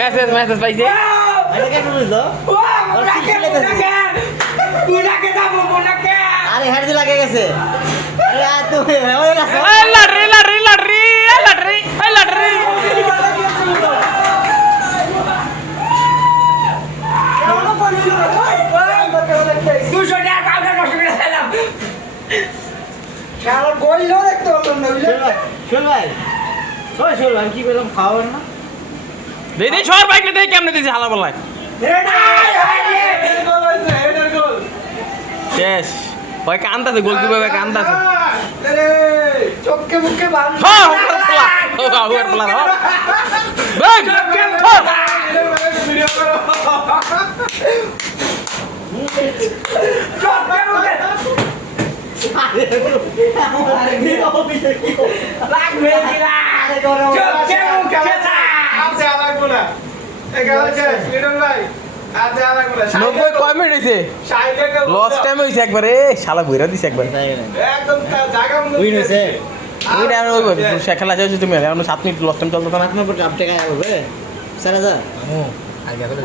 message message পাইছে আরে head দি লাগে গেছে আরে আর তুমি lottery lottery lottery lottery lottery শোন ভাই শোন ভাই কি বললাম খাওয়ার না দিদি সর বাইকে দিয়ে কেমনে দিয়েছে হালা বলায় শেষ ভাই কান্দাছে গোলকিপার ভাই কান্দাছে চোখে মুখে বাল হ্যাঁ হুয়ার প্লান হ্যাঁ ব্যাগ ভিডিও করো চোখে মুখে লাগবে দিলা চোখে মুখে আছে লাগবে না এগালা শেষ লিটন ভাই আছে লাগবে না 90 কয় মিনিট হইছে লস টাইম হইছে একবারে শালা বইরা দিছে একবার একদম জায়গা উইন হইছে ওই টাইম ওই খেলা শেষ হইছে তুমি এখন 7 মিনিট লস টাইম চলতো না আপনার উপর কাপ টাকা হবে 4000